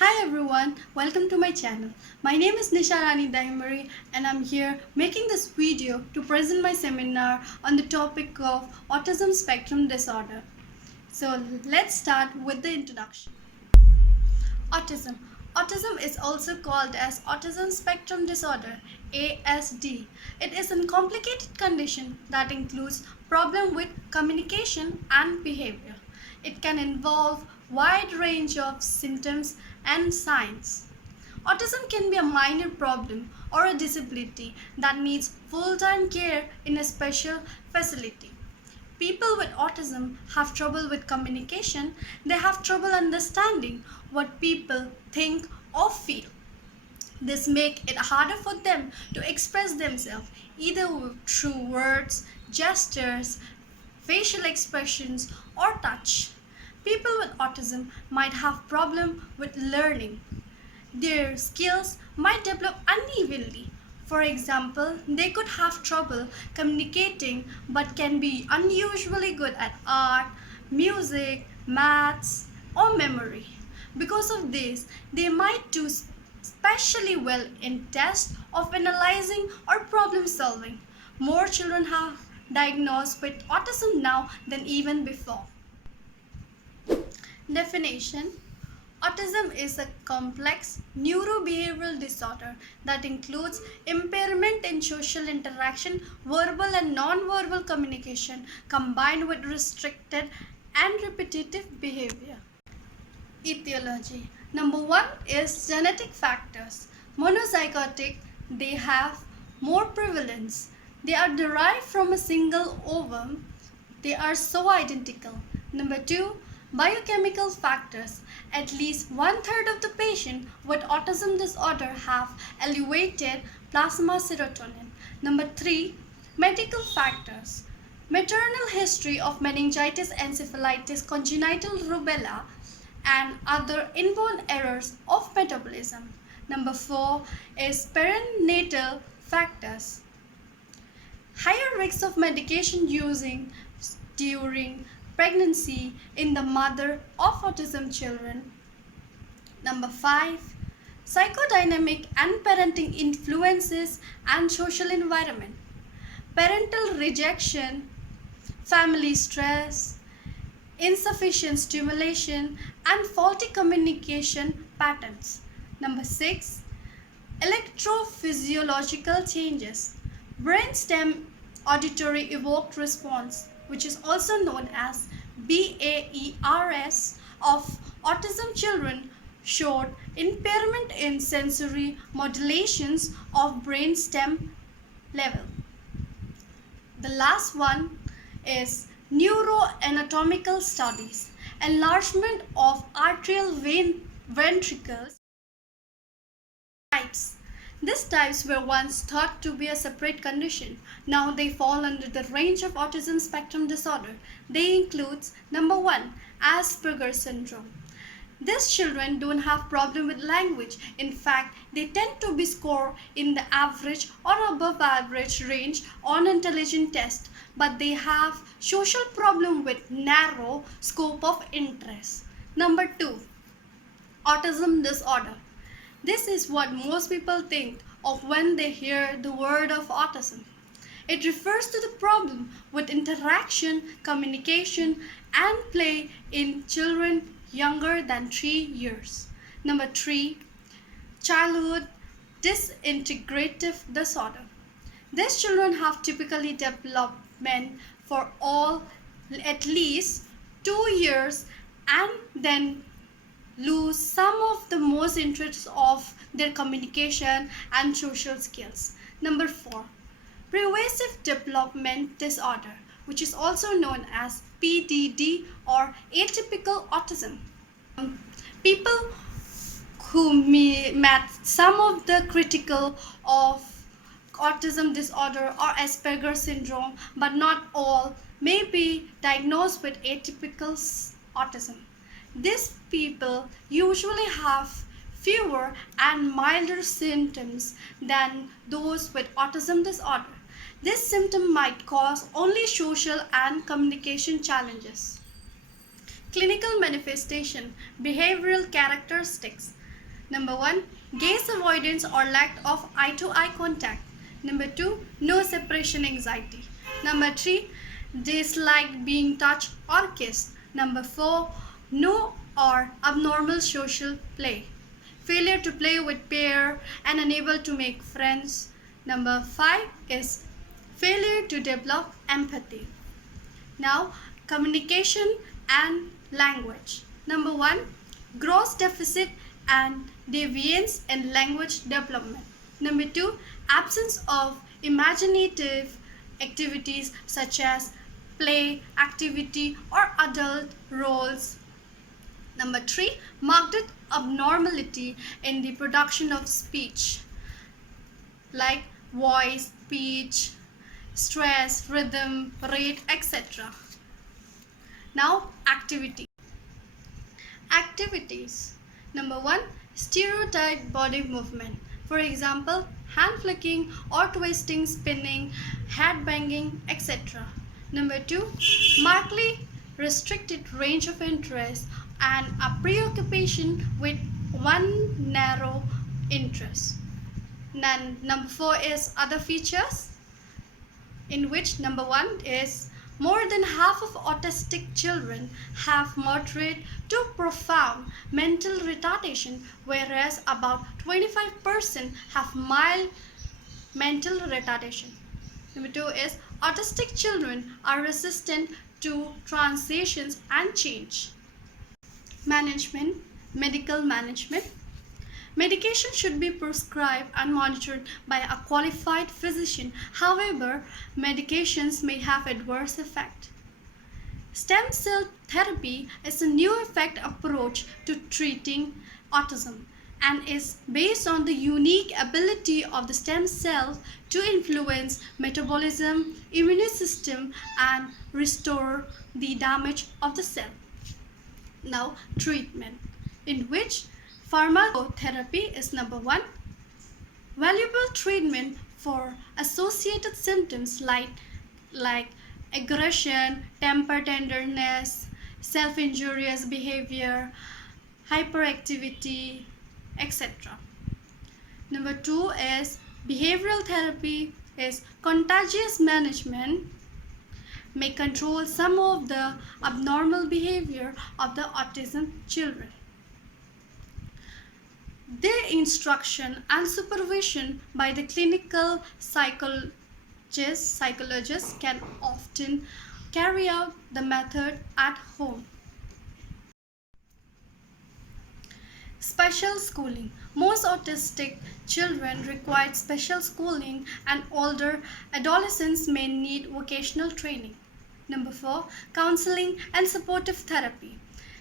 Hi everyone, welcome to my channel. My name is Nisharani Daimari and I'm here making this video to present my seminar on the topic of autism spectrum disorder. So let's start with the introduction. Autism. Autism is also called as autism spectrum disorder, ASD. It is a complicated condition that includes problem with communication and behavior. It can involve wide range of symptoms and signs. Autism can be a minor problem or a disability that needs full-time care in a special facility. People with autism have trouble with communication. They have trouble understanding what people think or feel. This makes it harder for them to express themselves either through words, gestures, facial expressions, or touch. People with autism might have problem with learning. Their skills might develop unevenly. For example, they could have trouble communicating but can be unusually good at art, music, maths, or memory. Because of this, they might do especially well in tests of analyzing or problem solving. More children have diagnosed with autism now than even before. Definition: autism is a complex neurobehavioral disorder that includes impairment in social interaction, verbal and non-verbal communication, combined with restricted and repetitive behavior. Etiology. Number one is genetic factors. Monozygotic, they have more prevalence. They are derived from a single ovum. They are so identical. Number two, biochemical factors. At least 1/3 of the patients with autism disorder have elevated plasma serotonin. Number three, medical factors. Maternal history of meningitis, encephalitis, congenital rubella, and other inborn errors of metabolism. Number four is perinatal factors. Higher risks of medication using during pregnancy in the mother of autism children. Number five, psychodynamic and parenting influences and social environment. Parental rejection, family stress, insufficient stimulation, and faulty communication patterns. Number six, electrophysiological changes. Brainstem auditory evoked response, which is also known as BAERS, of autism children showed impairment in sensory modulations of brainstem level. The last one is neuroanatomical studies. Enlargement of arterial ventricles types. These types were once thought to be a separate condition. Now they fall under the range of autism spectrum disorder. They include number one, Asperger's syndrome. These children don't have problem with language. In fact, they tend to be scored in the average or above average range on intelligence test, but they have social problem with narrow scope of interest. Number two, autism disorder. This is what most people think of when they hear the word of autism. It refers to the problem with interaction, communication, and play in children younger than 3 years. Number three, childhood disintegrative disorder. These children have typically development for all at least 2 years and then lose some of the most interests of their communication and social skills. Number four, pervasive development disorder, which is also known as PDD or atypical autism. People who met some of the critical of autism disorder or Asperger's syndrome, but not all, may be diagnosed with atypical autism. These people usually have fewer and milder symptoms than those with autism disorder. This symptom might cause only social and communication challenges. Clinical manifestation, behavioral characteristics. Number 1, gaze avoidance or lack of eye-to-eye contact. Number 2, no separation anxiety. Number 3, dislike being touched or kissed. Number 4, no or abnormal social play. Failure to play with peer and unable to make friends. Number 5 is failure to develop empathy. Now, communication and language. Number 1, gross deficit and deviance in language development. Number 2, absence of imaginative activities such as play, activity, or adult roles. Number 3, marked abnormality in the production of speech, like voice, pitch, stress, rhythm, rate, etc. Now, activities. Number 1, stereotyped body movement. For example, hand flicking or twisting, spinning, head banging, etc. Number 2, markedly restricted range of interest and a preoccupation with one narrow interest. Then number 4 is other features, in which number 1 is more than half of autistic children have moderate to profound mental retardation, whereas about 25% have mild mental retardation. Number 2 is autistic children are resistant to transitions and change. Medical management. Medication should be prescribed and monitored by a qualified physician. However, medications may have adverse effects. Stem cell therapy is a new effective approach to treating autism and is based on the unique ability of the stem cells to influence metabolism, immune system, and restore the damage of the cell. Now, treatment, in which pharmacotherapy is number 1. Valuable treatment for associated symptoms like aggression, temper tenderness, self-injurious behavior, hyperactivity, etc. Number 2 is behavioral therapy is contagious management may control some of the abnormal behavior of the autism children. Their instruction and supervision by the clinical psychologists can often carry out the method at home. Special schooling. Most autistic children require special schooling and older adolescents may need vocational training. Number 4, counseling and supportive therapy.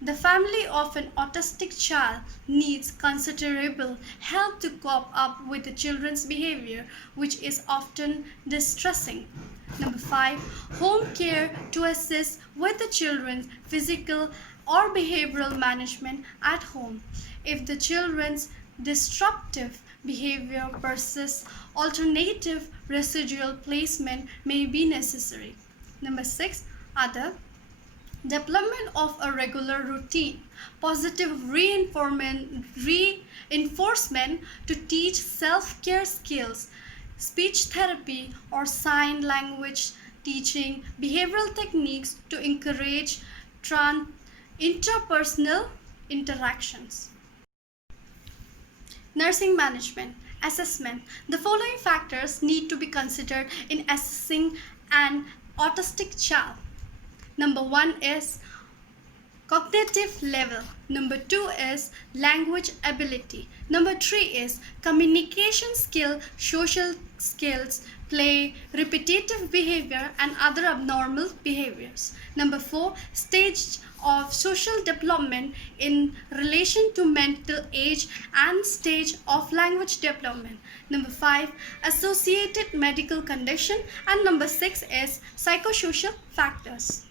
The family of an autistic child needs considerable help to cope up with the children's behavior, which is often distressing. Number 5, home care to assist with the children's physical or behavioral management at home. If the children's disruptive behavior persists, alternative residual placement may be necessary. Number 6, other. Development of a regular routine, positive reinforcement to teach self-care skills, speech therapy or sign language teaching, behavioral techniques to encourage interpersonal interactions. Nursing management, assessment. The following factors need to be considered in assessing an autistic child. Number 1 is cognitive level. Number 2 is language ability. Number 3 is communication skill, social skills, play, repetitive behavior, and other abnormal behaviors. Number 4, stage of social development in relation to mental age and stage of language development. Number 5, associated medical condition, and number 6 is psychosocial factors.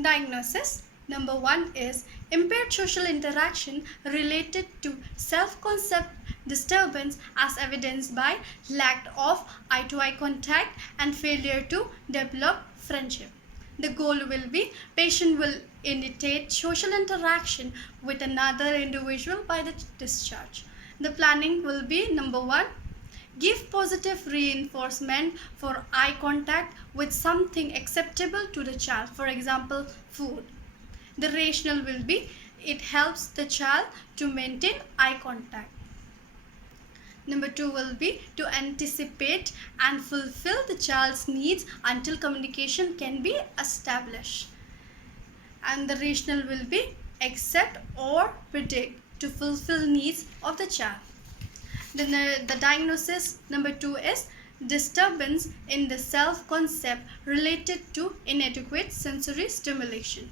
Diagnosis. Number 1 is impaired social interaction related to self-concept disturbance as evidenced by lack of eye-to-eye contact and failure to develop friendship. The goal will be patient will initiate social interaction with another individual by the discharge. The planning will be number 1, give positive reinforcement for eye contact with something acceptable to the child, for example, food. The rationale will be it helps the child to maintain eye contact. Number 2 will be to anticipate and fulfill the child's needs until communication can be established. And the rationale will be accept or predict to fulfill needs of the child. Then the diagnosis number 2 is disturbance in the self-concept related to inadequate sensory stimulation.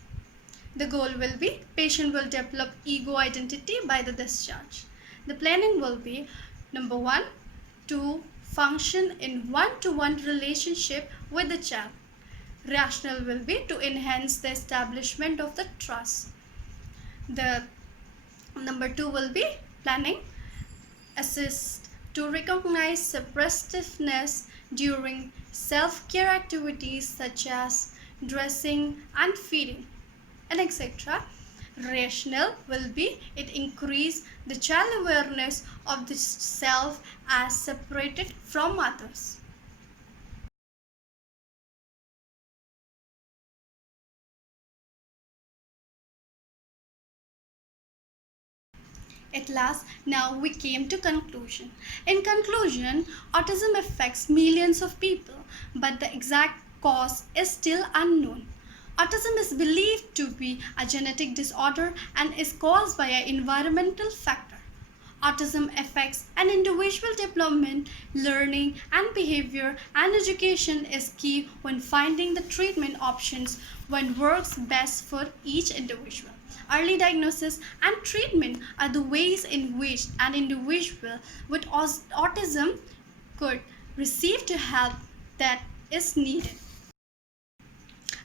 The goal will be patient will develop ego identity by the discharge. The planning will be number 1, to function in one-to-one relationship with the child. Rationale will be to enhance the establishment of the trust. The number 2 will be planning, assist to recognize suppressiveness during self-care activities such as dressing and feeding, and etc. Rationale will be it increase the child awareness of the self as separated from others. At last, now we came to conclusion. In conclusion, autism affects millions of people, but the exact cause is still unknown. Autism is believed to be a genetic disorder and is caused by an environmental factor. Autism affects an individual development, learning, and behavior, and education is key when finding the treatment options when works best for each individual. Early diagnosis and treatment are the ways in which an individual with autism could receive the help that is needed.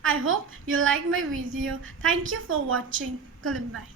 I hope you like my video. Thank you for watching. Goodbye.